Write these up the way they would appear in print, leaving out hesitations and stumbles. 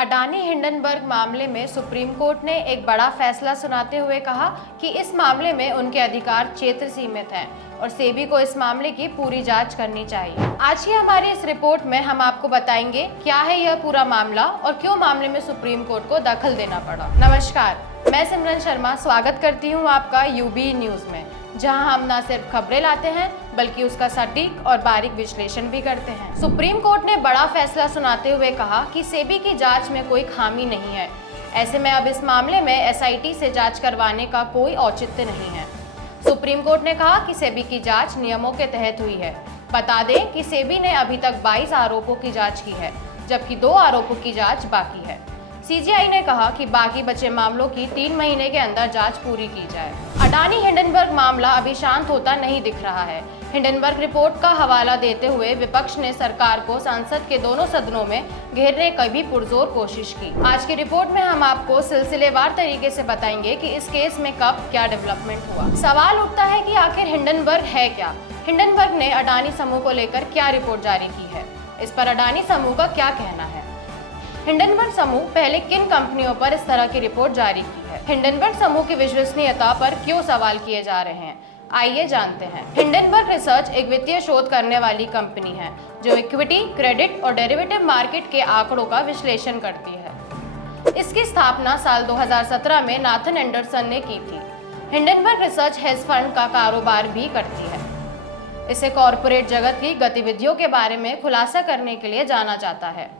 Adani Hindenburg मामले में supreme court ने एक बड़ा फैसला सुनाते हुए कहा कि इस मामले में उनके अधिकार क्षेत्र सीमित हैं और सेबी को इस मामले की पूरी जांच करनी चाहिए। आज की हमारी इस रिपोर्ट में हम आपको बताएंगे क्या है यह पूरा मामला और क्यों मामले में सुप्रीम कोर्ट को दखल देना पड़ा। नमस्कार, मैं सिमरन शर्मा स्वागत करती हूँ आपका यूबी न्यूज में, जहां हम न सिर्फ खबरें लाते हैं बल्कि उसका सटीक और बारीक विश्लेषण भी करते हैं। सुप्रीम कोर्ट ने बड़ा फैसला सुनाते हुए कहा कि सेबी की जांच में कोई खामी नहीं है। ऐसे में अब इस मामले में एसआईटी से जांच करवाने का कोई औचित्य नहीं है। सुप्रीम कोर्ट ने कहा कि सेबी की जांच नियमों के तहत हुई है। बता दें कि सेबी ने अभी तक 22 आरोपों की जाँच की है, जबकि 2 आरोपों की जाँच बाकी है। सीजीआई ने कहा कि बाकी बचे मामलों की 3 महीने के अंदर जांच पूरी की जाए। अडानी हिंडनबर्ग मामला अभी शांत होता नहीं दिख रहा है। हिंडनबर्ग रिपोर्ट का हवाला देते हुए विपक्ष ने सरकार को संसद के दोनों सदनों में घेरने की भी पुरजोर कोशिश की। आज की रिपोर्ट में हम आपको सिलसिलेवार तरीके से बताएंगे कि इस केस में कब क्या डेवलपमेंट हुआ। सवाल उठता है कि आखिर हिंडनबर्ग है क्या। हिंडनबर्ग ने अडानी समूह को लेकर क्या रिपोर्ट जारी की है, इस पर अडानी समूह का क्या कहना है। हिंडनबर्ग समूह पहले किन कंपनियों पर इस तरह की रिपोर्ट जारी की है। हिंडनबर्ग समूह की विश्वसनीयता पर क्यों सवाल किए जा रहे हैं, आइए जानते हैं। हिंडनबर्ग रिसर्च एक वित्तीय शोध करने वाली कंपनी है जो इक्विटी, क्रेडिट और डेरिवेटिव मार्केट के आंकड़ों का विश्लेषण करती है। इसकी स्थापना साल 2017 में नाथन एंडरसन ने की थी। हिंडनबर्ग रिसर्च हेज फंड का कारोबार भी करती है। इसे कॉरपोरेट जगत की गतिविधियों के बारे में खुलासा करने के लिए जाना जाता है।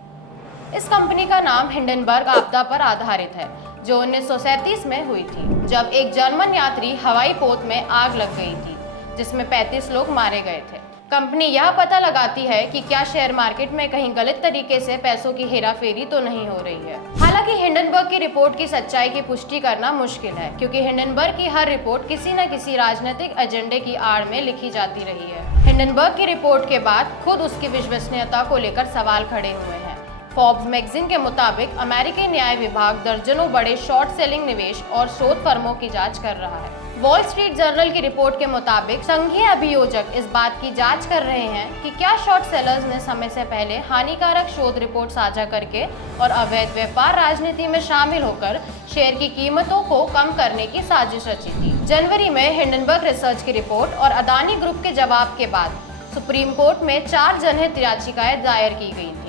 इस कंपनी का नाम हिंडनबर्ग आपदा पर आधारित है, जो 1937 में हुई थी, जब एक जर्मन यात्री हवाई पोत में आग लग गई थी, जिसमें 35 लोग मारे गए थे। कंपनी यह पता लगाती है कि क्या शेयर मार्केट में कहीं गलत तरीके से पैसों की हेराफेरी तो नहीं हो रही है। हालांकि हिंडनबर्ग की रिपोर्ट की सच्चाई की पुष्टि करना मुश्किल है, क्योंकि हिंडनबर्ग की हर रिपोर्ट किसी न किसी राजनीतिक एजेंडे की आड़ में लिखी जाती रही है। हिंडनबर्ग की रिपोर्ट के बाद खुद उसकी विश्वसनीयता को लेकर सवाल खड़े हुए हैं। फोर्ब्स मैगजीन के मुताबिक अमेरिकी न्याय विभाग दर्जनों बड़े शॉर्ट सेलिंग निवेश और शोध फर्मों की जांच कर रहा है। वॉल स्ट्रीट जर्नल की रिपोर्ट के मुताबिक संघीय अभियोजक इस बात की जांच कर रहे हैं कि क्या शॉर्ट सेलर्स ने समय से पहले हानिकारक शोध रिपोर्ट साझा करके और अवैध व्यापार राजनीति में शामिल होकर शेयर की कीमतों को कम करने की साजिश रची थी। जनवरी में हिंडनबर्ग रिसर्च की रिपोर्ट और अडानी ग्रुप के जवाब के बाद सुप्रीम कोर्ट में 4 जनहित याचिकाएं दायर की गई थी।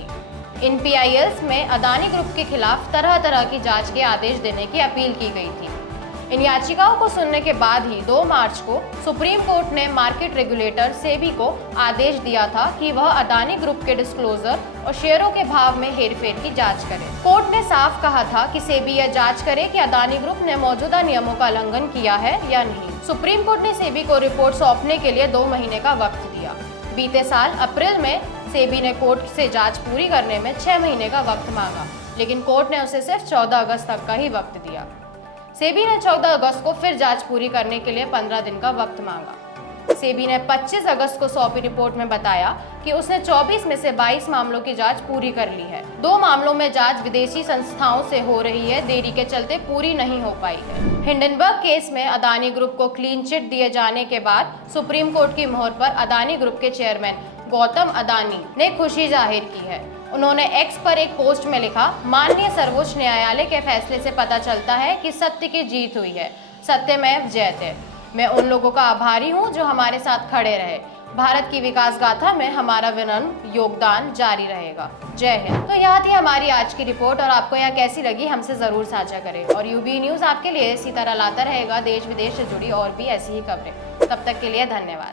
इन PILs में अडानी ग्रुप के खिलाफ तरह तरह की जांच के आदेश देने की अपील की गई थी। इन याचिकाओं को सुनने के बाद ही 2 मार्च को सुप्रीम कोर्ट ने मार्केट रेगुलेटर सेबी को आदेश दिया था कि वह अडानी ग्रुप के डिस्क्लोजर और शेयरों के भाव में हेरफेर की जांच करे। कोर्ट ने साफ कहा था कि सेबी यह जांच करे कि अडानी ग्रुप ने मौजूदा नियमों का उल्लंघन किया है या नहीं। सुप्रीम कोर्ट ने सेबी को रिपोर्ट सौंपने के लिए 2 महीने का वक्त दिया। बीते साल अप्रैल में सेबी ने कोर्ट से जांच पूरी करने में 6 महीने का वक्त मांगा, लेकिन कोर्ट ने उसे सिर्फ 14 अगस्त तक का ही वक्त दिया। सेबी ने 14 अगस्त को फिर जांच पूरी करने के लिए 15 दिन का वक्त मांगा। सेबी ने 25 अगस्त को सौंपी रिपोर्ट में बताया कि उसने 24 में से 22 मामलों की जांच पूरी कर ली है। 2 मामलों में जांच विदेशी संस्थाओं से हो रही है, देरी के चलते पूरी नहीं हो पाई है। हिंडनबर्ग केस में अडानी ग्रुप को क्लीन चिट दिए जाने के बाद सुप्रीम कोर्ट की मोहर पर अडानी ग्रुप के चेयरमैन गौतम अडानी ने खुशी जाहिर की है। उन्होंने एक्स पर एक पोस्ट में लिखा, माननीय सर्वोच्च न्यायालय के फैसले से पता चलता है कि सत्य की जीत हुई है, सत्यमेव जयते। मैं उन लोगों का आभारी हूं जो हमारे साथ खड़े रहे। भारत की विकास गाथा में हमारा विनम्र योगदान जारी रहेगा। जय हिंद। तो यह थी हमारी आज की रिपोर्ट और आपको यह कैसी लगी हमसे जरूर साझा करें। और यूबी न्यूज आपके लिए इसी तरह लाता रहेगा देश विदेश से जुड़ी और भी ऐसी ही खबरें। तब तक के लिए धन्यवाद।